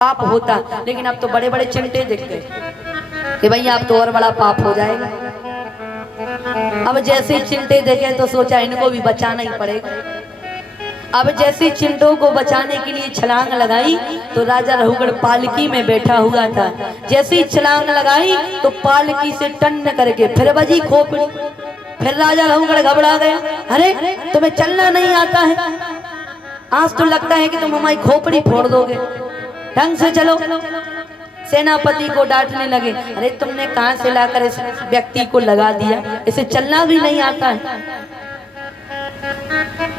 पाप होता, लेकिन अब तो बड़े बड़े चिंटे दिखते कि भैया अब तो और बड़ा पाप हो जाएगा। अब जैसे चिंटे देखे तो सोचा इनको भी बचाना ही पड़ेगा। अब जैसे चिंटों को बचाने के लिए छलांग लगाई तो राजा रहुगढ़ पालकी में बैठा हुआ था। जैसे ही छलांग लगाई तो पालकी से टन करके फिर बजी खोपड़ी। फिर राजा रहुगढ़ घबरा गया, अरे तुम्हें चलना नहीं आता है? आज तो लगता है कि तुम हमारी खोपड़ी फोड़ दोगे, ढंग से चलो। सेनापति को डांटने लगे, अरे तुमने कहां से लाकर इस व्यक्ति को लगा दिया, इसे चलना भी नहीं आता है।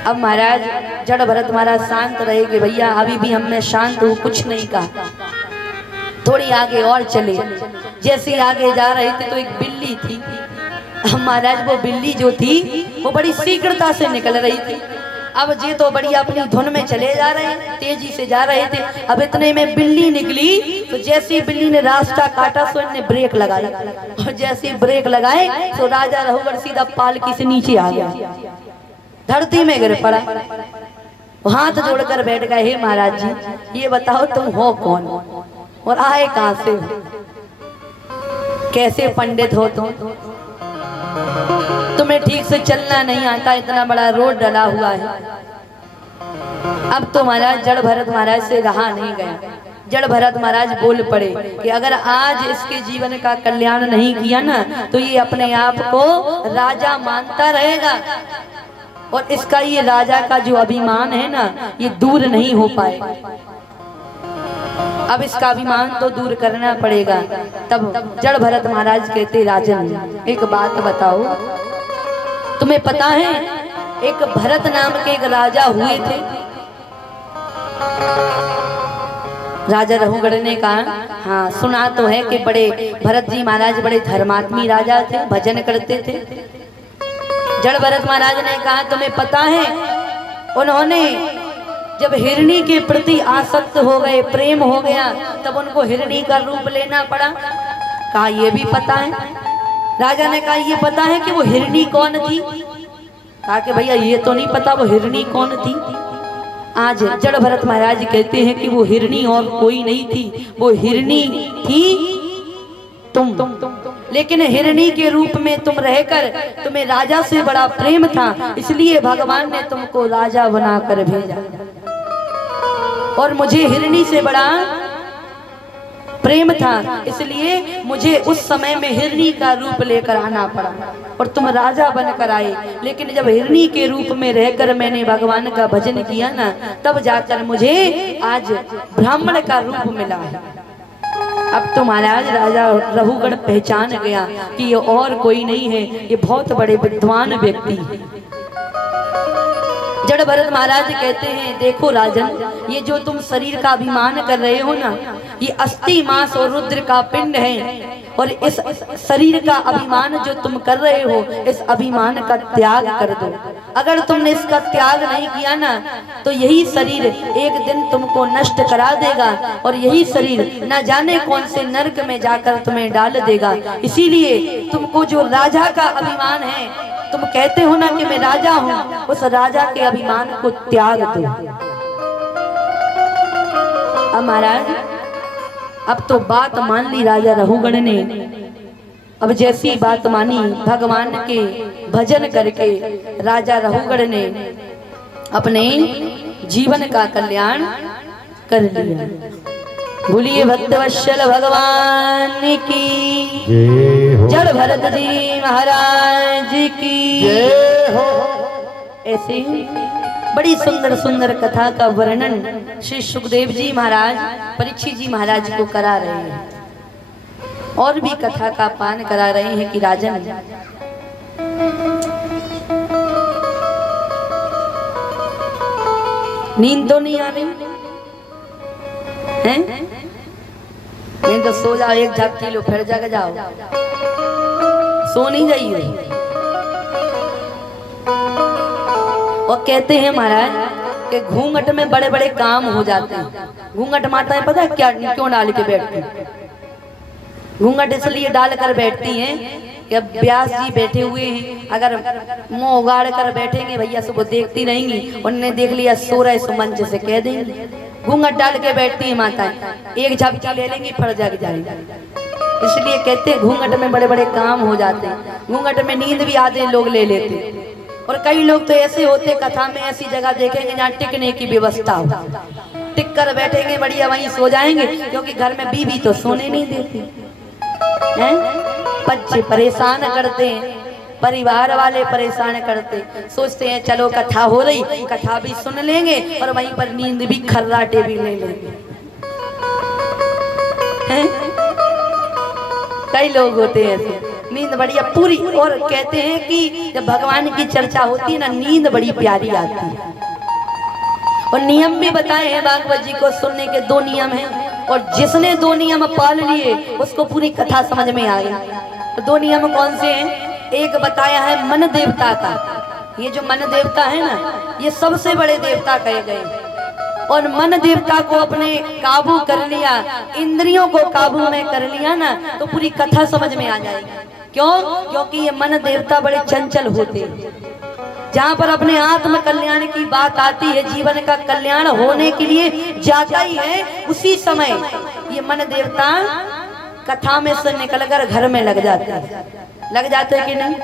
अब महाराज जड़ भरत महाराज शांत रहे कि भैया अभी भी हमने शांत हूँ, कुछ नहीं कहा। थोड़ी आगे और चले, जैसे आगे जा रहे थे तो एक बिल्ली थी। अब महाराज वो बिल्ली जो थी वो बड़ी शीघ्रता से निकल रही थी। अब ये तो बड़ी अपनी धुन में चले जा रहे हैं, तेजी से जा रहे थे। अब इतने में बिल्ली निकली तो जैसी बिल्ली ने रास्ता काटा सो इन्हें ब्रेक लगाया, और जैसे ब्रेक लगाए तो राजा रहुगढ़ सीधा पालकी से नीचे आ गया, धरती में गिर पड़ा। हाथ जोड़कर बैठ गए, हे महाराज जी ये बताओ तुम हो कौन और आए कहां से, कैसे पंडित हो तुम? तुम्हें ठीक से चलना नहीं आता, इतना बड़ा रोड डला हुआ है। अब तो महाराज जड़ भरत महाराज से रहा नहीं गया। जड़ भरत महाराज बोल पड़े कि अगर आज इसके जीवन का कल्याण नहीं किया ना तो ये अपने आप को राजा मानता रहेगा, और इसका ये राजा का जो अभिमान है ना ये दूर नहीं हो पाएगा। अब इसका अभिमान तो दूर करना पड़ेगा। तब जड़ भरत महाराज कहते, राजन एक बात बताओ, तुम्हें पता है एक भरत नाम के एक राजा हुए थे? राजा रहुगढ़ ने कहा, हाँ सुना तो है कि बड़े भरत जी महाराज बड़े धर्मात्मी राजा थे, भजन करते थे। जड़ भरत महाराज ने कहा, तुम्हें पता है उन्होंने जब हिरणी के प्रति आसक्त हो गए, प्रेम हो गया, तब उनको हिरणी का रूप लेना पड़ा। कहा ये भी पता है। राजा ने कहा ये पता है कि वो हिरणी कौन थी? कहा कि भैया ये तो नहीं पता वो हिरणी कौन थी। आज जड़ भरत महाराज कहते हैं कि वो हिरणी और कोई नहीं थी, वो हिरणी थी तुम। लेकिन हिरणी के रूप में तुम रहकर तुम्हें राजा से बड़ा प्रेम था, इसलिए भगवान ने तुमको राजा बनाकर भेजा, और मुझे हिरणी से बड़ा प्रेम था, इसलिए मुझे उस समय में हिरणी का रूप लेकर आना पड़ा और तुम राजा बनकर आए। लेकिन जब हिरणी के रूप में रहकर मैंने भगवान का भजन किया ना, तब जाकर मुझे आज ब्राह्मण का रूप मिला है। अब तो महाराज राजा रहुगढ़ पहचान गया कि ये और कोई नहीं है, ये बहुत बड़े विद्वान व्यक्ति है। जड़ भरत महाराज कहते हैं, देखो राजन, ये जो तुम शरीर का अभिमान कर रहे हो ना, ये अस्थि मांस और रुद्र का पिंड है, और इस शरीर का अभिमान जो तुम कर रहे हो, इस अभिमान का त्याग कर दो। अगर तुमने इसका त्याग नहीं किया ना तो यही शरीर एक दिन तुमको नष्ट करा देगा, और यही शरीर न जाने कौन से नरक में जाकर तुम्हें डाल देगा। इसीलिए तुमको जो राजा का अभिमान है, तुम कहते हो ना कि मैं राजा हूं, उस राजा के अभिमान को त्याग दो। अब महाराज अब तो बात मान ली राजा रहुगढ़ ने। अब जैसी बात मानी, भगवान के भजन करके राजा रहुगढ़ ने अपने जीवन का कल्याण कर लिया। बोलिए भक्तवत्सल भगवान की जड़ भरत जी महाराज की जय हो। ऐसे बड़ी सुंदर सुंदर कथा का वर्णन श्री सुखदेव जी महाराज परीक्षित जी महाराज को करा रहे हैं, और भी कथा का पान करा रहे हैं कि राजन नींद तो नहीं आ रही हैं? नहीं तो सो जाओ, एक झपकी लो फिर जग जाओ, सो नहीं जाइए। और कहते हैं महाराज कि घूंघट में बड़े बड़े काम हो जाते हैं। घूंघट माता है पता है क्या क्यों डाल के बैठती? घूंघट इसलिए डाल कर बैठती हैं कि अब व्यास जी बैठे हुए हैं, अगर मुंह उगाड़ कर बैठेंगे भैया सुबह देखती रहेंगी, उनने देख लिया सो रहे सो मंच से कह देंगे घूंघट डाल के बैठती है माताएं, एक झपकी ले लेंगी फिर जग जाएंगी। इसलिए कहते हैं घूंघट में बड़े बड़े काम हो जाते हैं, घूंघट में नींद भी आधे लोग ले लेते हैं। और कई लोग तो ऐसे होते कथा में ऐसी जगह देखेंगे जहाँ टिकने की व्यवस्था हो, टिक कर बैठेंगे बढ़िया वहीं सो जाएंगे, क्योंकि घर में बीवी तो सोने नहीं देती हैं। बच्चे परेशान करते हैं, परिवार वाले परेशान करते, सोचते हैं चलो कथा हो रही, कथा भी सुन लेंगे और वहीं पर नींद भी खर्राटे भी ले लेंगे। कई लोग होते हैं ऐसे, नींद बढ़िया पूरी। और कहते हैं कि जब भगवान की चर्चा होती है ना, नींद बड़ी प्यारी आती है। और नियम भी बताए हैं भागवत जी को सुनने के, 2 नियम हैं, और जिसने 2 नियम पाल लिए उसको पूरी कथा समझ में आ गई। तो 2 नियम कौन से हैं? एक बताया है मन देवता का, ये जो मन देवता है ना, ये सबसे बड़े देवता कहे गए। और मन देवता को अपने काबू कर लिया, इंद्रियों को काबू में कर लिया ना, तो पूरी कथा समझ में आ जाएगी। क्यों? क्योंकि ये मन देवता बड़े चंचल होते हैं। जहाँ पर अपने आत्म कल्याण की बात आती है, जीवन का कल्याण होने के लिए जाता ही है, उसी समय ये मन देवता कथा में से निकलकर घर में लग जाते हैं। लग जाते हैं कि नहीं?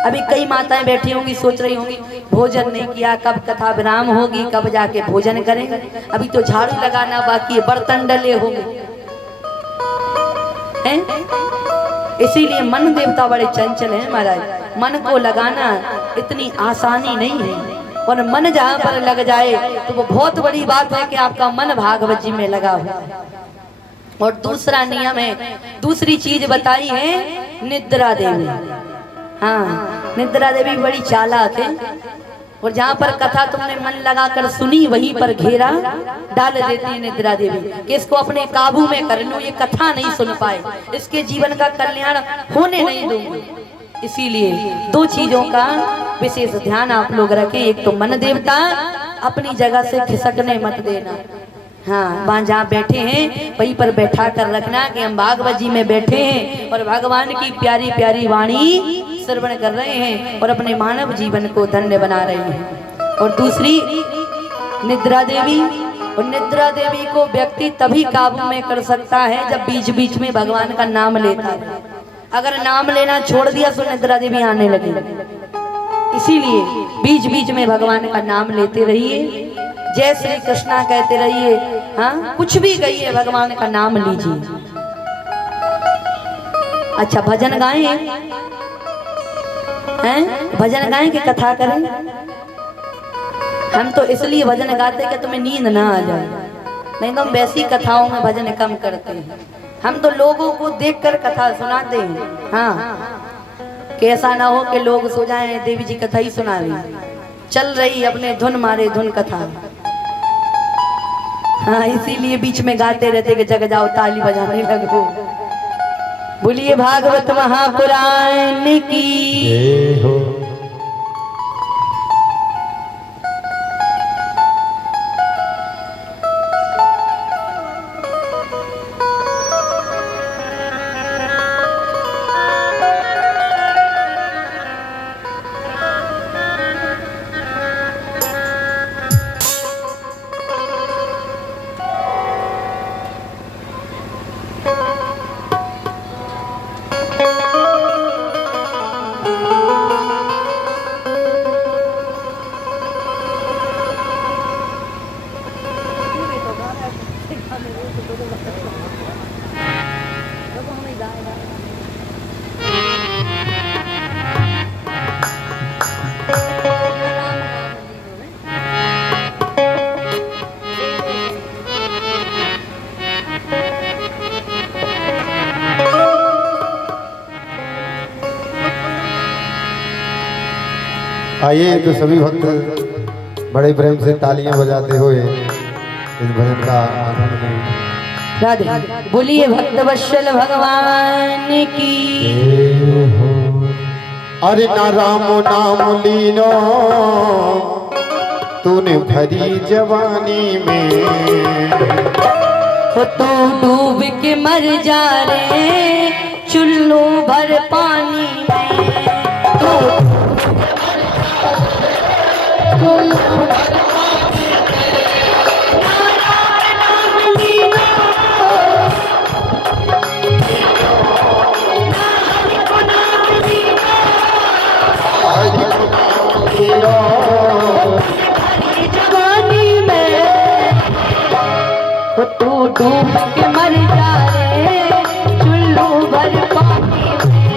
अभी कई माताएं बैठी होंगी, सोच रही होंगी भोजन नहीं किया, कब कथा विराम होगी, कब जाके भोजन करेंगे। अभी तो झाड़ू लगाना बाकी है, बर्तन डले होंगे। इसीलिए मन देवता बड़े चंचल हैं महाराज। मन को लगाना इतनी आसानी नहीं है, और मन जहाँ पर लग जाए तो वो बहुत बड़ी बात है कि आपका मन भागवत जी में लगा हुआ है। और दूसरा नियम है, दूसरी चीज बताई है निद्रा देवी। हाँ, निद्रा देवी बड़ी चालाक है, और जहाँ पर कथा तुमने मन लगाकर सुनी वहीं पर घेरा डाल देती है निद्रा देवी कि इसको अपने काबू में कर लो, ये कथा नहीं सुन पाए, इसके जीवन का कल्याण होने नहीं दूंगी। इसीलिए 2 चीजों का विशेष ध्यान आप लोग रखें। एक तो मन देवता, अपनी जगह से खिसकने मत देना। हाँ, वहाँ जहाँ बैठे हैं वहीं पर बैठा कर रखना कि हम भागवत जी में बैठे हैं और भगवान की प्यारी प्यारी वाणी श्रवण कर रहे हैं और अपने मानव जीवन को धन्य बना रहे हैं। और दूसरी निद्रा देवी, और निद्रा देवी को व्यक्ति तभी काबू में कर सकता है जब बीच बीच में भगवान का नाम लेता है। अगर नाम लेना छोड़ दिया तो निद्रा देवी आने लगी। इसीलिए बीच बीच में भगवान का नाम लेते रहिए, जय श्री कृष्णा कहते रहिए। हाँ, कुछ भी कहिए, भगवान का नाम लीजिए। अच्छा, भजन गाएं हैं? भजन गाएं कि कथा करें? हम तो इसलिए भजन गाते कि तुम्हें नींद ना आ जाए, नहीं तो हम वैसी कथाओं में भजन कम करते हैं। हम तो लोगों को देखकर कथा सुनाते हैं। हाँ, कि ऐसा ना हो कि लोग सो जाएं, देवी जी कथा ही सुना रही, चल रही अपने धुन मारे धुन कथा। हाँ, इसीलिए बीच में गाते रहते कि जग जाओ ताली बजाने लगो। बोलिए भागवत महापुराण की जय हो। आइए तो सभी भक्त बड़े प्रेम से तालियां बजाते हुए इस भजन का आनंद लें। राधे बोलिए भक्त वत्सल भगवान की। अरे ना राम नाम लीनो तूने भरी जवानी में, तू डूब के मर जा रे चुल्लू भर पानी में। डूब के मर जा रे चुल्लू भर पानी में।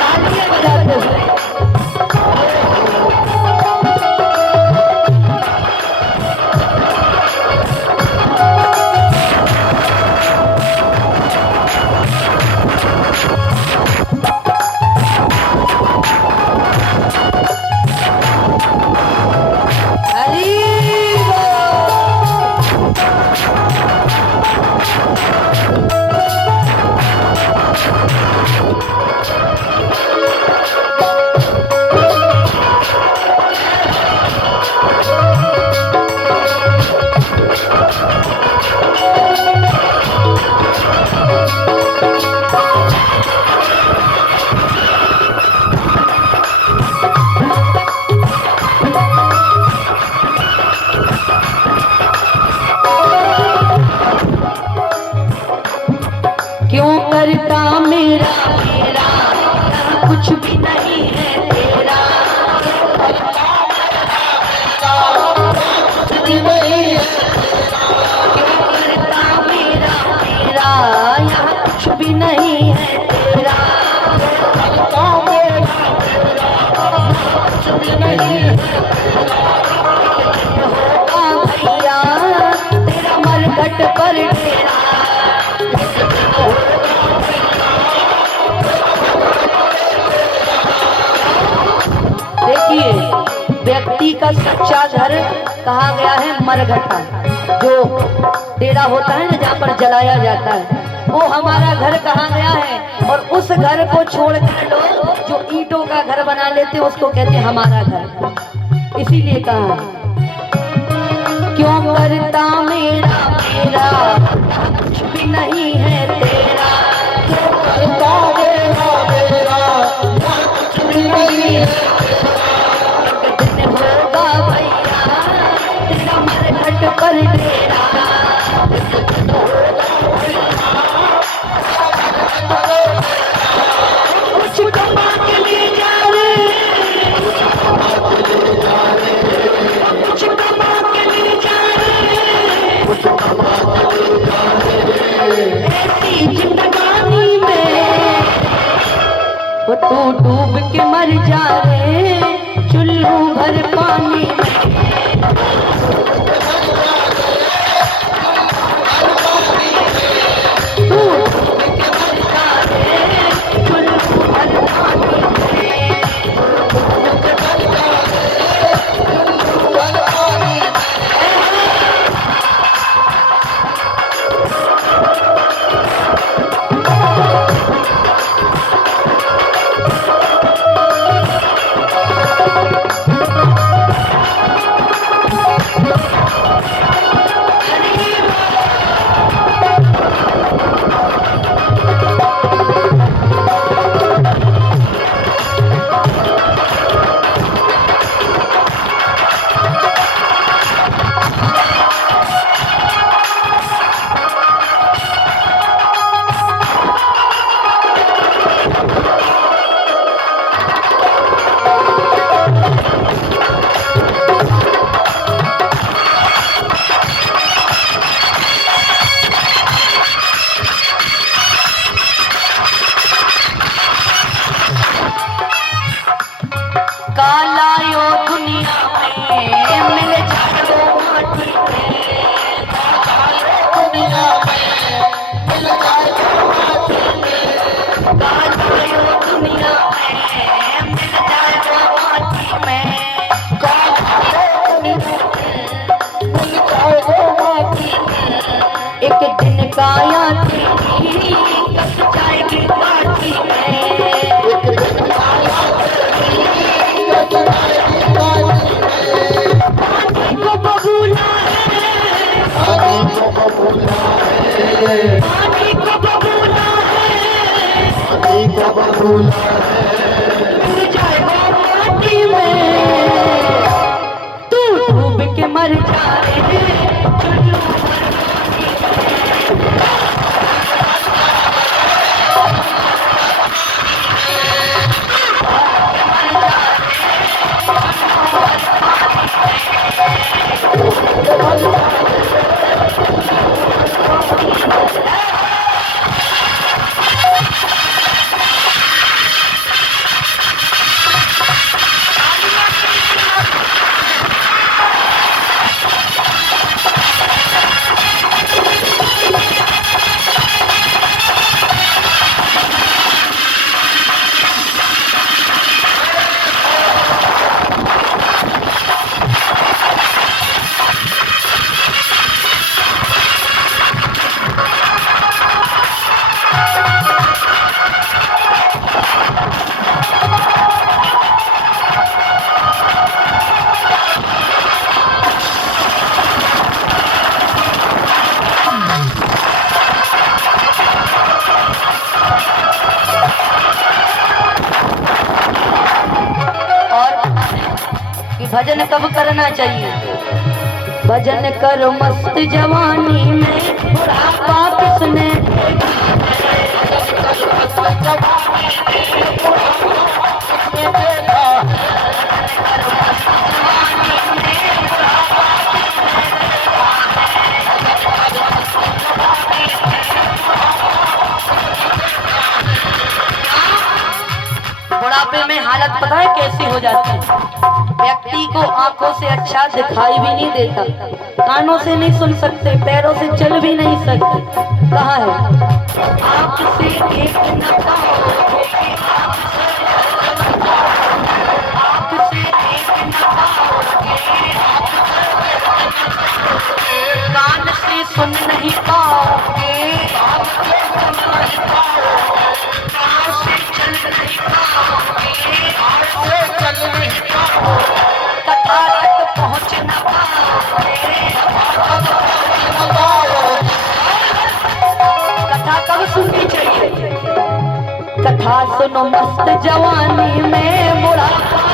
तालियां बजाते हुए क्यों करता मेरा मेरा कुछ भी नहीं है तेरा। क्यों करता मेरा मेरा यहाँ कुछ भी नहीं है तेरा। होगा भैया तेरा मरघट पर डेरा। देखिए व्यक्ति का सच्चा घर कहा गया है मरघटा, जो डेरा होता है ना जहाँ पर जलाया जाता है, वो हमारा घर कहा गया है। और उस घर को छोड़कर लोग जो ईंटों का घर बना लेते हैं उसको कहते हैं हमारा घर। इसीलिए कहा क्यों करता मेरा मेरा कुछ भी नहीं है तेरा। क्यों करता मेरा मेरा कुछ भी नहीं है। एक दिन होगा भैया तेरा मरघट पर डेरा। कुछ कमा के ले जा रे, कुछ कमा के ले जा रे। ऐसी जिंदगानी में वो तू डूब के मर जा रे चुल्लू भर पानी में। तू डूब के मर जा रे चुल्लू भर पानी में। काला यो दुनिया में मिल जाए माटी में। दुनिया में मिल जाए माटी में। काला यो दुनिया में मिल जाए माटी में। काला यो दुनिया में मिल जाए माटी में। एक दिन काया तेरी कस जाएगी माटी में। एक दिन काया पानी को बबूला है, पानी को बबूला है, पानी को बबूला है, पानी को बबूला है। डूब जाएगा माटी में, तू डूब के मर जा रे चुल्लू भर पानी में। मर जा रे भजन कब करना चाहिए? भजन करो मस्त जवानी में, बुढ़ापा किसने बुढ़ापे में हालत पता है कैसी हो जाती है? व्यक्ति को आंखों से अच्छा दिखाई भी नहीं देता, कानों से नहीं सुन सकते, पैरों से चल भी नहीं सकते। कहाँ है? आपसे एक न पाओगे, आपसे एक न पाओगे, कान से सुन नहीं पाओगे, पाँव से चल नहीं पाओगे, कथा तक पहुँच न पाओगे। कथा कब सुननी चाहिए? कथा सुनो मस्त जवानी में, बुढ़ापा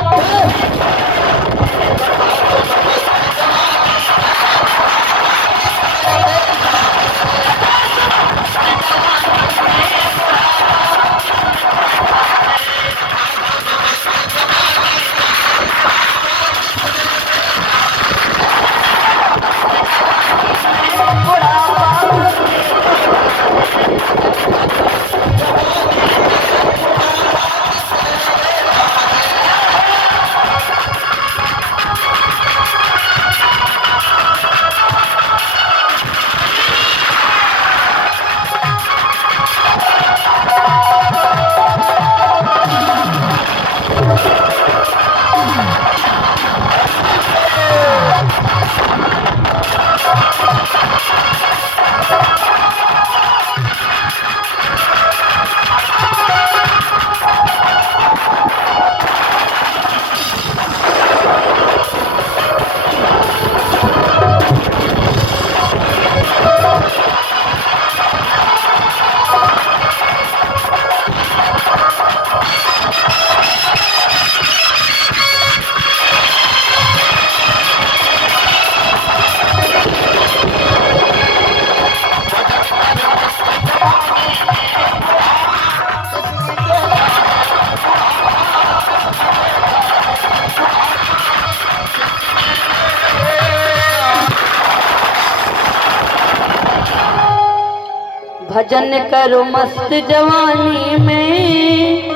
भजन करो मस्त जवानी में,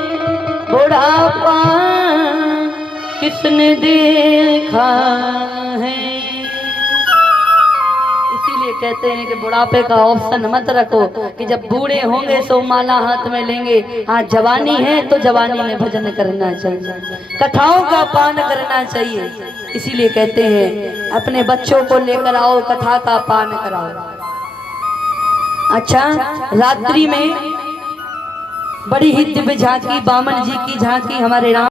बुढ़ापा किसने देखा है। इसीलिए कहते हैं कि बुढ़ापे का ऑप्शन मत रखो कि जब बूढ़े होंगे सो माला हाथ में लेंगे। हाँ, जवानी है तो जवानी में भजन करना चाहिए, कथाओं का पान करना चाहिए। इसीलिए कहते हैं अपने बच्चों को लेकर आओ, कथा का पान कराओ। अच्छा, रात्रि में बड़ी ही दिव्य झांकी, बामन जी की झांकी, हमारे राम